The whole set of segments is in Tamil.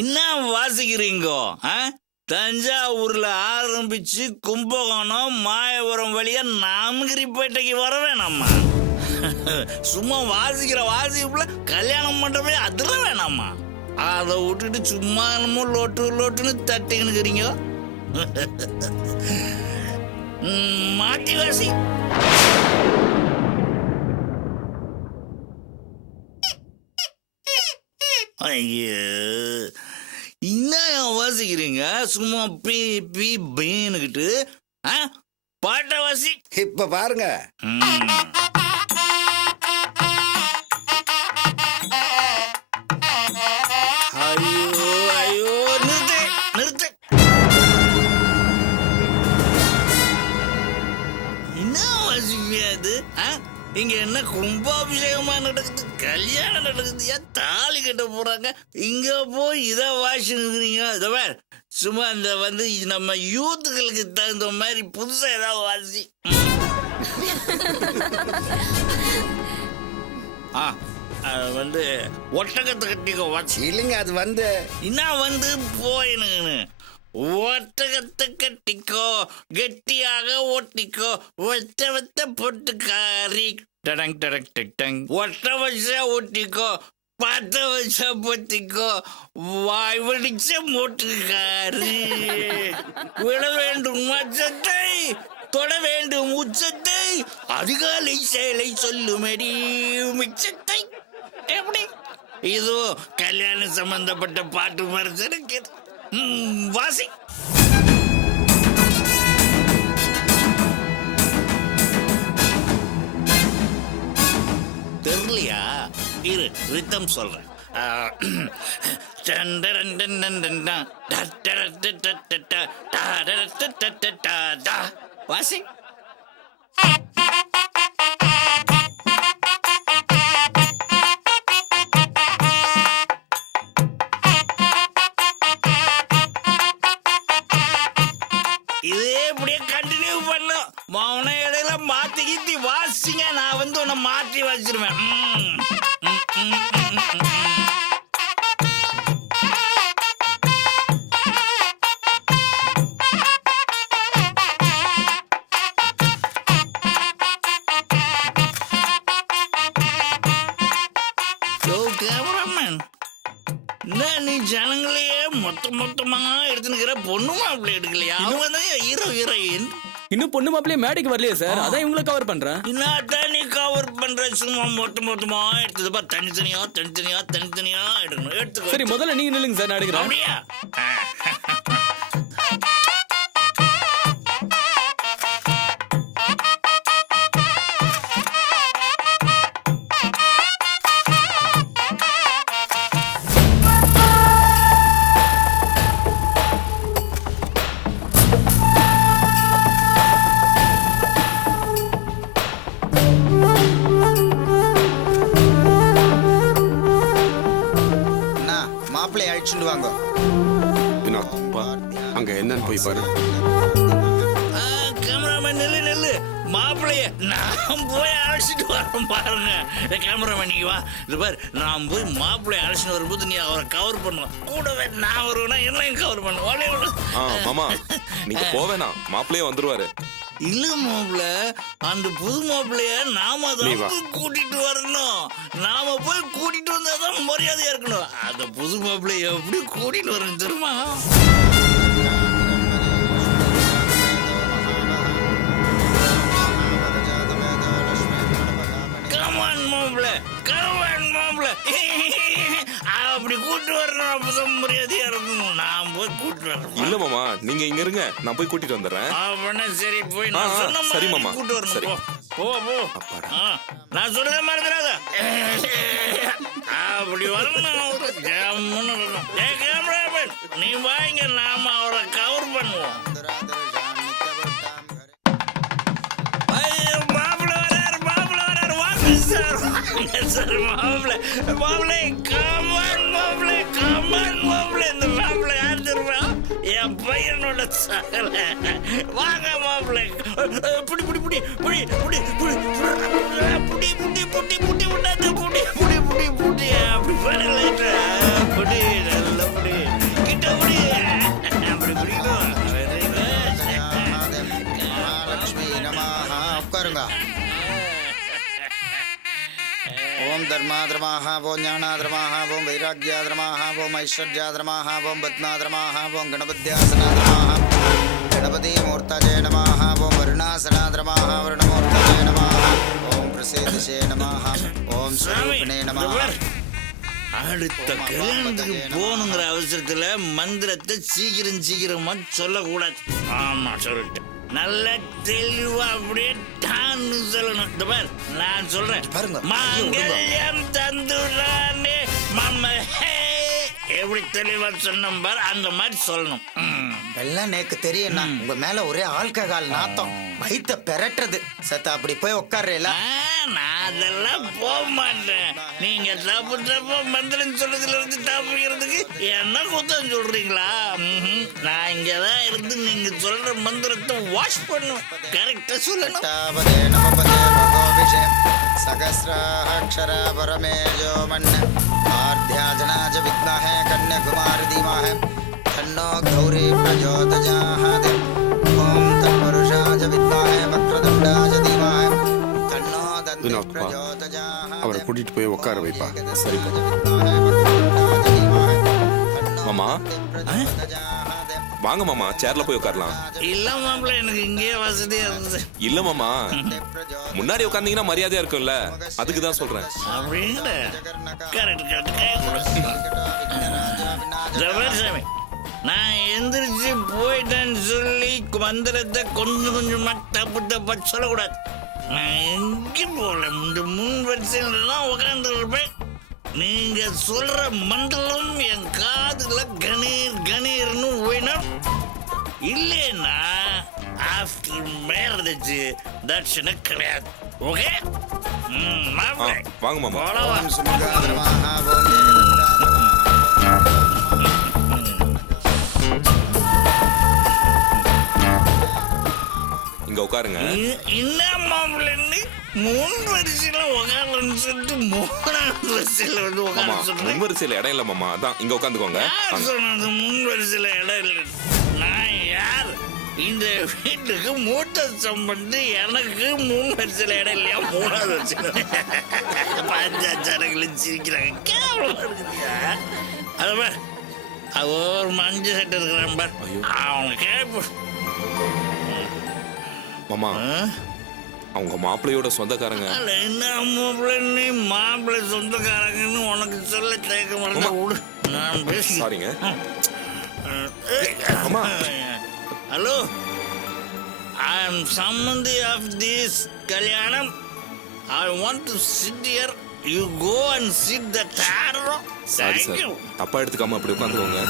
என்ன வாசிக்கிறீங்கோ? தஞ்சாவூர்ல ஆரம்பிச்சு கும்பகோணம் மாயபுரம் வழியா நாமகிரிப்பேட்டைக்கு வர வேணாமா? சும்மா வாசிக்கிற வாசிப்புல கல்யாணம் பண்றவே அதிர வேணாமா? அதை விட்டுட்டு சும்மா என்னமோ லோட்டு லோட்டுன்னு தட்டிக்கினுக்கிறீங்க. மாட்டி வாசி. ஐயோ, என்ன வாசிக்கிறீங்க? சும்மா பீ பீ பீனுக்கிட்டு பாட்ட வாசி. இப்ப பாருங்க. ஐயோ ஐயோ, நிறுத்து நிறுத்து. என்ன வாசிப்பியா அது? இங்க என்ன கும்பாபிஷேகமா நடக்குது, கல்யாணம் நடக்குது, தாலி கட்ட போறாங்க, இங்க போய் இதை வாசிக்கிறீங்க? இதை வேற சும்மா இந்த வந்து நம்ம யூத்துகளுக்கு தகுந்த மாதிரி புதுசா ஏதாவது வாசி. அது வந்து ஒட்டகத்தை கட்டிக்கோ வாசி. இல்லைங்க, அது வந்து என்ன வந்து போயினுங்கன்னு. ஒட்டகத்தை கட்டிக்கோ, கெட்டியாக ஒட்டிக்கோ, ஒட்ட வத்த பொட்டுக்காரி டடங் டடங் டங். ஒட்ட வச்சா ஒட்டிக்கோ, பத்த வச்சா பொத்திக்கோ, வாய் வடிச்ச மொட்டுக்காரி. விட வேண்டும் மச்சத்தை, தொட வேண்டும் உச்சத்தை, அதிகாலை சேலை சொல்லுமடி மிச்சத்தை. எப்படி இது கல்யாணம் சம்பந்தப்பட்ட பாட்டு மாதிரி இருக்கு. வாசி. தெரியலையா? இரு, ரித்தம் சொல்றேன். வாசி. இதே இப்படியே கண்டினியூ பண்ணும். மௌன இடையில மாத்தி கீத்தி வாசிங்க, நான் வந்து உன்னை மாற்றி வச்சிருவேன். நீ ஜனங்களையே மொத்தமா எடுத்துக்கிற பொண்ணு மாப்பிள்ளை எடுக்கலையா? அவங்க தான் ஹீரோ ஹீரோயின். இன்னும் பொண்ணு மாப்பிள்ளையே மேடைக்கு வரலையே சார், அதான் இவங்களை கவர் பண்றேன். என்னத்தான் நீ கவர் பண்ற? சும்மா மொத்தமா எடுத்ததுப்பா, தனித்தனியா எடுக்கணும். எடுத்துக்கோ. சரி, முதல்ல நீங்க நில்லுங்க சார், நான் எடுக்கிறேன். அப்படியா? வாங்க. அங்க என்னன்னு போய் பாரு. கேமராமேன் நெல்லு மாப்பிள்ளைய நான் போய் அழைச்சிட்டு வரேன் பாருங்க. கேமராமேன் நீங்க வா. இது பாரு, நான் போய் மாப்பிள்ளைய அழைச்சிட்டு வரும்போது நீ அவரை கவர் பண்ணுவேன். கூடவே நான் வருவேன்னா என்னையும் கவர் பண்ணுவேன். மாமா நீங்க போவேனா, மாப்பிள்ளையே வந்துருவாரு. இல்ல மாப்பிள்ள, அந்த புது மாப்பிள்ளைய நாம தான் கூட்டிட்டு வரணும். நாம போய் கூட்டிட்டு வந்தாதான் மரியாதையா இருக்கணும். அந்த புது மாப்பிள்ளைய எப்படி கூட்டிட்டு வரணும் தெரியுமா? கமான் மாப்பிள்ள, கமான் மாப்பிள்ள, அப்படி கூட்டு வரணும். அப்பதான் மரியாதையா இருக்கணும். நான் போய் கூட்டு வரேன். இல்ல மாமா, நீங்க இங்க இருங்க, நான் போய் கூட்டிட்டு வந்துடுறேன். சரி, போய் நான் சொன்ன மாதிரி கூட்டு வரணும். போ. நான் சொல்றத மறந்துடாத. அப்படி வரணும். நீ வாங்க, நாம அவரை கவர் பண்ணுவோம். மாப்பிள்ள வராரு, வாங்க சார், மாப்பிள்ள. கமான் மாப்பிள்ள, இந்த மாப்பிள்ள யார் தெரியுமா? என் பையனோட சகல. வாங்க மாப்பிள்ளை. புடி புடி புடி புடி புடி புடி புடி புடி புடி புடி புடி புடி புடி புடி புடி அப்படி பண்ணல. धर्माधर्माः वो ज्ञानाधर्माः वो वैराग्याधर्माः वो ऐश्वर्याधर्माः वो पद्माधर्माः वो गणपत्यासनाधर्माः गणपतिमूर्तये नमः वो वरुणासनाधर्माः वरुणमूर्तये नमः ओम प्रसीदशे नमः ओम स्वरूपिणे नमः. அடுத்த கல்யாணத்துக்கு போகணுங்கிற அவசரத்துல மந்திரத்தை சீக்கிரமா சொல்லக்கூடாது. ஆமா சொல்லிட்டு நல்ல தெளிவா அப்படியே டான்னு சொல்லணும். இந்த பார் நான் சொல்றேன் பாருங்க. மாங்கல்யம் தந்துடானே மாமா எப்படி தெளிவா சொன்னோம் பார் அந்த மாதிரி சொல்லணும். எல்லாம் நேக்கு தெரியும்ண்ணா, உங்க மேல ஒரே ஆல்கஹால் நாத்தம் வயித்த பெரட்டுறது. சத்த அப்படி போய் உட்கார்றேல. நான் அதெல்லாம் போக மாட்டேன். நீங்க தப்பு மந்திரம் சொல்றதுல இருந்து தப்பிக்கிறதுக்கு என்ன குத்தம் சொல்றீங்களா? நான் இங்கதான் இருந்து நீங்க சொல்ற மந்திரத்தை வாஷ் பண்ணுவேன். கரெக்டா சொல்லணும். सहस्राक्षर परमेजो मन्न आर्ध्याजनाज विद्महे कन्याकुमारी धीमहि तन्नो गौरी प्रचोदयात् ओम तत्पुरुषाय विद्महे वक्रतुण्डाय धीमहि तन्नो दन्ति प्रचोदयात्. அவரை கூட்டிட்டு போய் உட்கார வைப்பா. சரிப்பா. மாமா வாங்க மாமா, சேர்ல போய் உட்காரலாம். இல்ல மாப்பிள்ள, எனக்கு இங்கே வசதியா இருந்தது. இல்ல மாமா, முன்னாடி உட்கார்ந்தீங்கன்னா மரியாதையா இருக்கும்ல, அதுக்கு தான் சொல்றேன். அப்படிங்கிற கரெக்ட் சாமி, நான் எந்திரிச்சு போயிட்டேன்னு சொல்லி மந்திரத்தை கொஞ்சமா தப்பா சொல்லக்கூடாது. நான் எங்கேயும் போகல, இந்த முன் வரிசையிலாம் உட்கார்ந்து இருப்பேன். நீங்க சொல்ற மந்திரம் என் காதுல கணீர்னு போயிடும். இல்லைன்னா ஆஃப்டர் மேரேஜ் தட்சணை கிடையாது. ஓகே வாங்க மாமா. இங்க உட்காருங்க. என்ன மாப்பிள்ளை மூணு வரிசையில உட்காரன்னு சொல்லிட்டு மூணாவது வரிசையில வந்து உட்கார சொல்றேன். முன் வரிசையில இடம் இல்ல மாமா, அதான் இங்க உட்காந்துக்கோங்க. சொன்னது முன் வரிசையில இடம் இல்லை. நான் யார்? இந்த வீட்டுக்கு மூத்த சம்பந்தி. எனக்கு மூணு வரிசையில இடம் இல்லையா? மூணாவது வரிசையில பஞ்சாச்சாரங்களும் சிரிக்கிறாங்க. கேவலமா இருக்குதுயா. அது அது ஒரு மஞ்சள் சட்டை இருக்கிறான் பார், அவனை கேட்பு. மாமா அவங்க மாப்பிள்ளையோட சொந்தக்காரங்க. என்ன மாப்பிள்ளை மாப்பிள்ளை சொந்தக்காரங்கன்னு உனக்கு சொல்ல கேட்க மாட்டேன். நான் பேசி சாரிங்க. மாமா ஹலோ, ஐ எம் சம்மந்தி ஆஃப் திஸ் கல்யாணம். I want to sit here. You go and sit the டேரோ. சாரி சார், தப்பா எடுத்துக்காம அப்படி உட்காந்துக்கோங்க.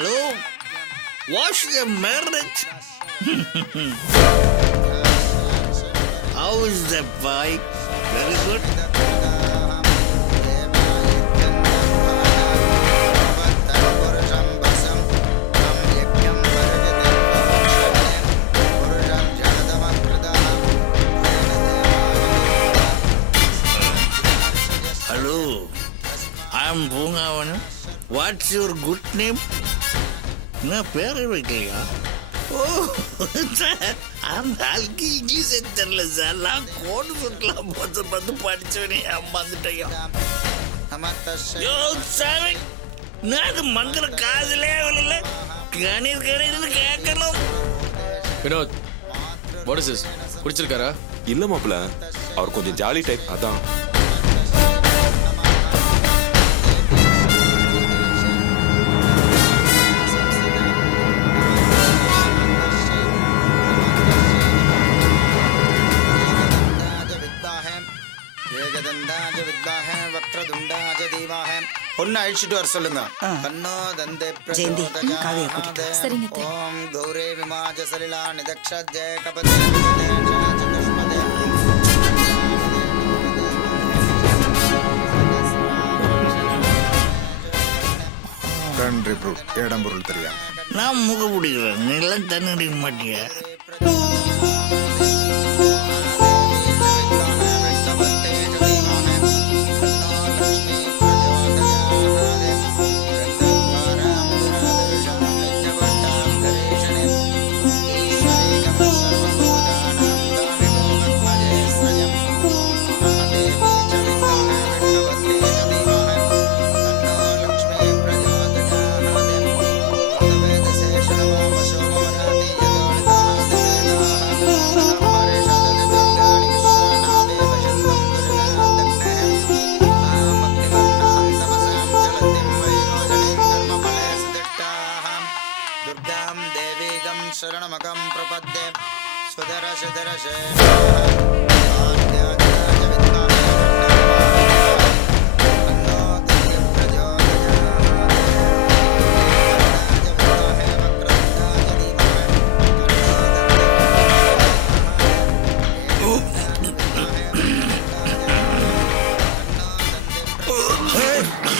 Hello, what's the marriage? How is the boy? Very good. Hello, I am Bungavan. What's your good name? நான் பேரை வைக்கலையா? ஓ சார், அந்த ஆளுக்கு இங்கிலீஷே தெரியல சார். நான் கோடு சுட்டலாம் பார்த்து படிச்சவனே அம்மாந்துட்டையா. யோ சாமி, நான் அது மந்திர காதலே இல்லை. கணீர்னு கேட்கணும். Vinod, what is this? குடிச்சிருக்காரா? இல்ல மாப்பிள்ள, அவர் கொஞ்சம் ஜாலி டைப், அதான். பொண்ணு அழிச்சிட்டு வர சொல்லுங்க. ஜெயந்தி, காவியை கூட்டிட்டு வா. சரிங்க அத்தை. ஓம் கௌரே விமாஜ சலிலா நிதக்ஷத்யே கபதே சதுஷ்மதே. கண்ட்ரி ப்ரூட் இடம் பொருள் தெரியாம நான் முக பிடிக்கிறேன், நீ எல்லாம் தண்ணி அடிக்க மாட்டியா?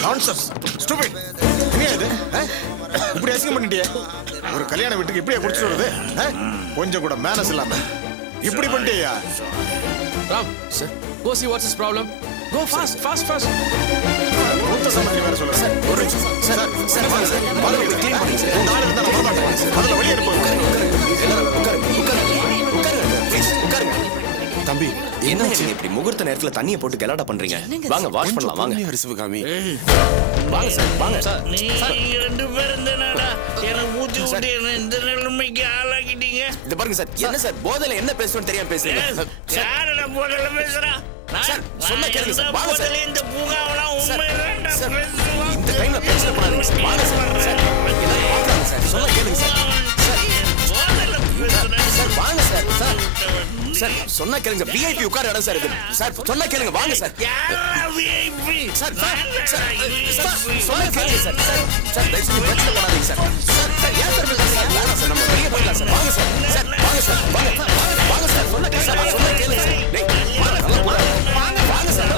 நான்சென்ஸ் ஸ்டூபிட் என்ன இது இப்படி அசிங்கம் பண்ணிட்டியே ஒரு கல்யாண வீட்டுக்கு இப்படியே குடிச்சிட்டு வருது கொஞ்சம் கூட மேனஸ் இல்லாம இப்படி பண்ணிட்டியா Ram sir go see what's his problem go fast மூத்த சம்பந்தி வேற சொல்லுங்க சார் ஒரு நிமிஷம் சார் சார் வாங்க சார் வாங்க இது க்ளீன் பண்ணுங்க சார் நாளை இருந்தா நான் வர மாட்டேன் முதல்ல வெளியே உட்காருங்க தம்பி என்ன இப்படி முகூர்த்த நேரத்துல தண்ணியை போட்டு கலாட்டா பண்றீங்க வாங்க வாஷ் பண்ணலாம் வாங்க சிவகாமி வாங்க சார் வாங்க சார் நீங்க 2 பேரும் இந்த நாடா எனக்கு மூச்சு விட்டு என்ன இந்த நிலைமைக்கு ஆளாக்கிட்டீங்க. இந்த பாருங்க சார் என்ன சார் போதையில என்ன பேசணும்னு தெரியாம பேசுறீங்க யாரடா போடல பேசுறா? சார், சொன்னா கேளுங்க சார். வாங்க சார். இந்த பூங்காவெல்லாம் உண்மை சார், பேசுவான். இந்த டைம்ல பேச கூடாதுங்க சார் வாங்க சார் சார் எல்லாரும் பார்க்கறாங்க சார் சொன்னா கேளுங்க சார் சார் வாங்க சார் சார் சார் சொன்னா கேளுங்க விஐபி உட்கார இடம் சார் இது சார் சொன்னா கேளுங்க வாங்க சார் யாரா VIP? Sir sir sir sir சொன்னா கேளுங்க சார் சார் சார் தயவு செஞ்சு பிரச்சனை பண்ணாதீங்க சார் சார் சார் ஏன் சார் பேசுறீங்க வேணாம் சார் நம்ம வெளியே போயிடலாம் சார் வாங்க சார் சார் வாங்க சார் வாங்க வாங்க சார் சொன்னா கேளுங்க சார் சொன்னா கேளுங்க சார் டேய் வாங்க நல்லா வாங்க வாங்க சார்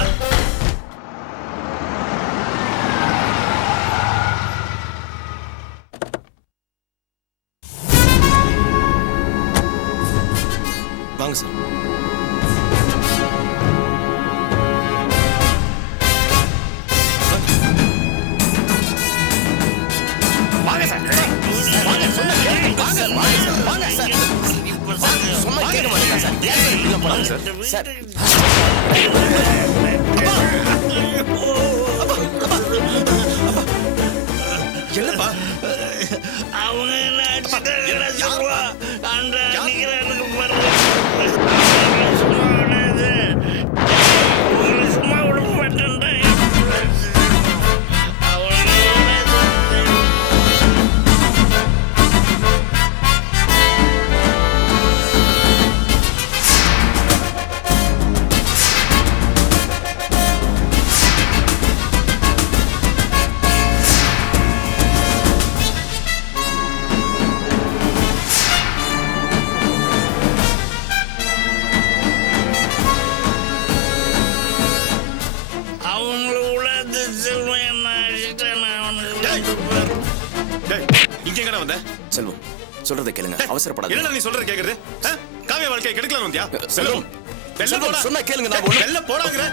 வாங்க சார் வாங்க சார் வாங்க சொன்னா கேளுங்க வாங்க வாங்க சார் சொன்னா கேட்க மாட்டீங்க சார் ஏன் சார் உள்ள போறாங்க சார் சார் என்னப்பா அவங்க என்ன அடிச்சுட்டாங்கடா சொல்லுவா. அந்த அடிக்கிறானுக்கு பாருங்க. உங்களை சும்மா விட மாட்டேன்டா. அவங்கள உள்ள செல்வம் என்ன அடிச்சுட்டான் அவனுக்கு. டேய் இங்க எங்கடா வந்த செல்வம் சொல்றதை கேளுங்க அவசரப்படாதீங்க என்னடா நீ சொல்றது கேக்குறது காவிய வாழ்க்கையை கெடுக்கலாம் வந்தியா செல்வம் வெள்ள செல்வம் போடா சொன்னா கேளுங்க நான் ஒண்ணு வெள்ள போடாங்கற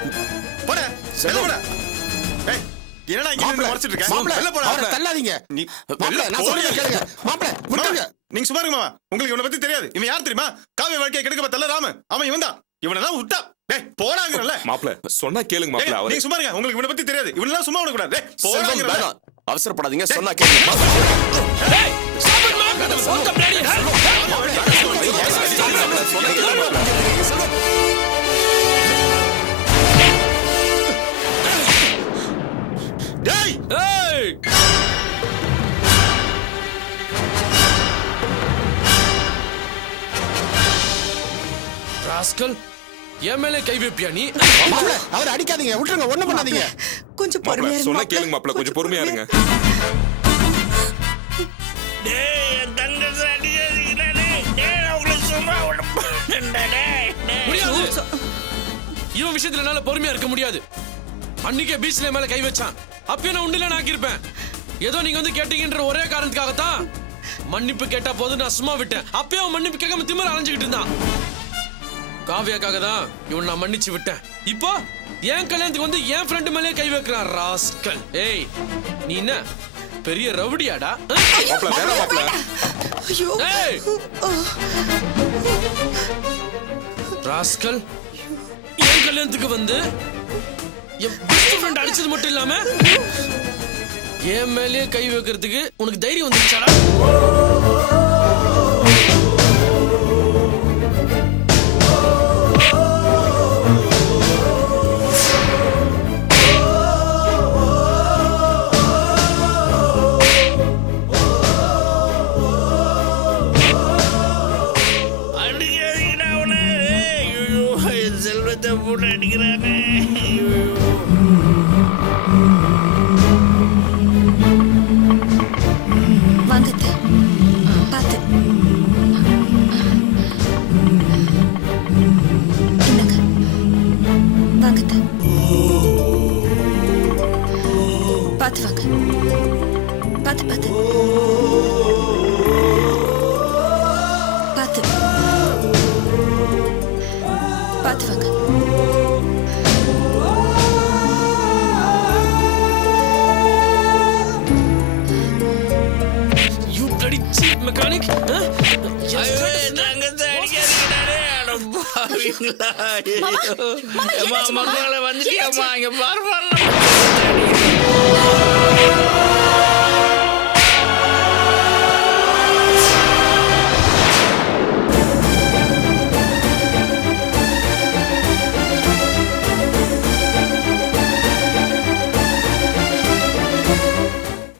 போட வெள்ள போடா டேய் என்னடா இங்க வந்து மறைச்சிட்டு இருக்க வெள்ள போடா அவரை தள்ளாதீங்க நீ மாப்ள நான் சொல்றத கேளுங்க மாப்ள விட்டுருங்க நீங்க சும்மா இருங்க மாமா உங்களுக்கு இவனை பத்தி தெரியாது இவன் யார் தெரியுமா காவிய வாழ்க்கையை கெடுக்க பார்த்தல ராம அவன் இவன் தான் இவனை தான் விட்டா டேய் போடாங்கறல மாப்ள சொன்னா கேளுங்க மாப்ள அவரே நீங்க சும்மா இருங்க உங்களுக்கு இவனை பத்தி தெரியாது இவனெல்லாம் சும்மா விட கூடாது டேய் செல்வம் போடாங்கறல வேணாம் அவசரப்படாதீங்க சொன்னா கேளுங்க hey stop it man what the bloody hell டேய் hey rascal என் மேலே கை வைப்பியா நீ மாப்ள அவரை அடிக்காதீங்க விட்டுருங்க ஒண்ணும் பண்ணாதீங்க கொஞ்சம் மாப்ள பொறுமையா சொன்னா இருங்க கேளுங்க மாப்ள கொஞ்சம் பொறுமையா இருங்க டேய் என் தங்கத்தை அடிக்காதீங்கடா டேய். டேய் நான் உங்களை சும்மா விட மாட்டேன்டா டேய். டேய். முடியாது இவன் விஷயத்துல என்னால பொறுமையா இருக்க முடியாது அன்னைக்கே பீச்ல மேல கை வச்சான் அப்பயும் நான் உண்டில ஆக்கியிருப்பேன் ஏதோ நீங்க வந்து கேட்டீங்கன்ற ஒரே காரணத்துக்காகத்தான் மன்னிப்பு கேட்டா போது நான் சும்மா விட்டேன் அப்பயும் அவன் மன்னிப்பு கேட்காம திமிர அலைஞ்சுக்கிட்டு இருந்தான் காவியாக்காக தான் இவன் நான் மன்னிச்சு விட்டேன் இப்போ என் கல்யாணத்துக்கு வந்து என் ஃப்ரெண்டு மேலே கை வைக்கிறான் ராஸ்கல் ஏய் நீ என்ன பெரிய ரவுடியாடா மாப்ள வேணாம் மாப்ள ஐயோ ஏய் ராஸ்கல் என் கல்யாணத்துக்கு வந்து என் பெஸ்ட் ஃப்ரெண்ட் அடிச்சது மட்டும் இல்லாம என் மேலேயே கை வைக்கிறதுக்கு உனக்கு தைரியம் வந்துருச்சாடா அடிக்காதீங்கடா அவனை. ஏய், ஐயோ, என் செல்வத்தை போட்டு அடிக்கிறானே. ஐயோ. வாங்க அத்தை. பார்த்து இந்தாங்க பாத்து வாங்க. பாத்து பாத்து பாத்து பாத்து வாங்க. You bloody cheap mechanic. ஐயோ, தங்கத்தை அடிக்காதீங்கடாடே. அட பாவிங்களா. ஐயோ. அம்மா, மக்களை வந்துட்டியாம்மா, இங்க பாரு பாரு.